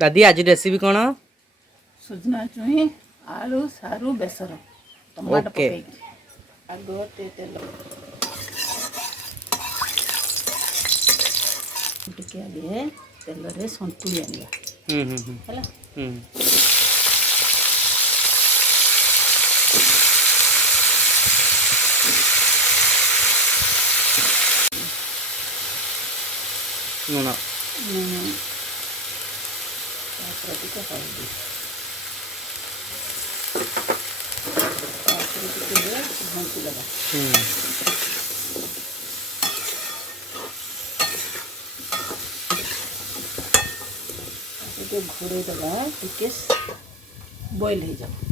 दादी आज रेसिपी कौन? सुजना चुई आलू सारू बेसर टमाटो ओके। पकई आगो तेल टिके आगे तेल रे संतुली आनिबा हैला लूण तापर टिके हल्दी तापर टिके घंटी लगा टिके घोड़े दबा टिके बॉईल हो जाए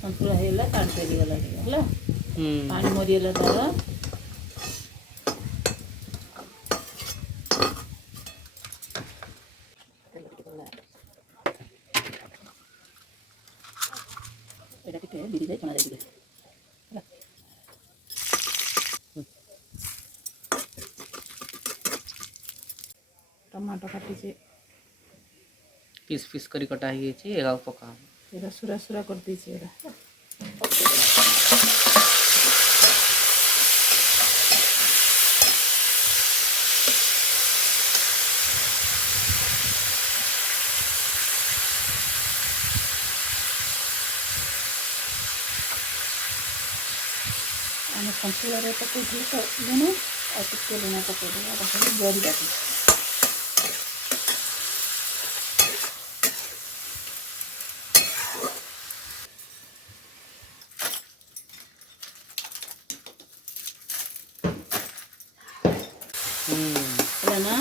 संतुला हेला काट देली गला हैला पानी मरिएला तार एटा टिके बिरी जाय चना जाय हैला टमाटो काटी से पीस पीस करी कटा ही छी एगा पका एरा सुरा सुरा कर दी छे एरा आने संतुला रे पकई थी तो लूण और टिके लूण पकई देबा तापर बड़ी बाटी है ना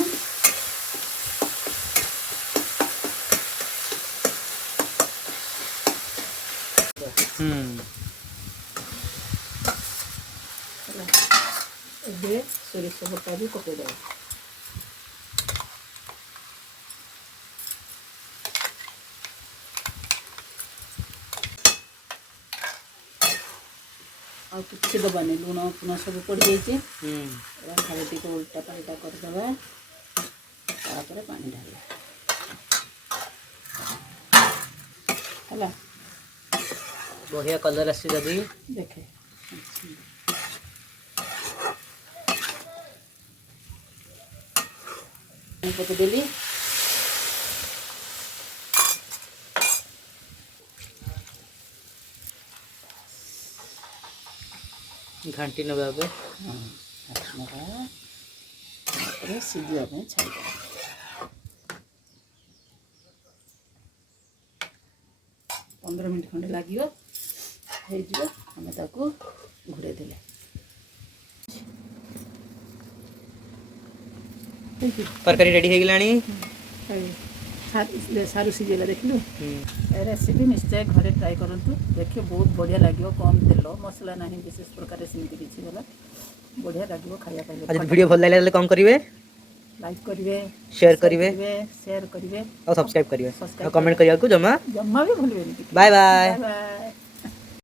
ଏବେ ସୋରିଷ ବଟା ବି ପକାଇଦେବା ଆଉ କିଛି ଦେବାନି ଲୁଣ ଫୁଣ ସବୁ ପଡ଼ିଯାଇଛି ଖାଲି ଟିକେ ଉଲ୍ଟା ପାଲ୍ଟା କରିଦେବା ତାପରେ ପାଣି ଢାଳିବା ହେଲା बढ़िया कलर आसी दादी ଦେଖେ पानी पकेଇଦେଲି घांटी नबा पे ତାପରେ ସିଝିବା ପାଇଁ ଛାଡ଼ିଦେବା 15 ମିନିଟ୍ ଖଣ୍ଡେ ଲାଗିବ ହେଇଯିବ ଆମେ ତାକୁ ଘୋଡ଼େଇ ଦେଲେ तरकारी रेडी हो गलानी सारू सीझेगा देखलु रेसिपी निश्चय घरे ट्राई करंतु देखिए बहुत बढ़िया लगे कम तेल मसला ना विशेष प्रकार सेमती किसी गला बढ़िया लगे खाया आज वीडियो भल लागले कौन करिवे लाइक करिवे शेयर करिवे और सब्सक्राइब करिवे कमेंट करिया को जमा भी भूलिए बाय बाय बाय।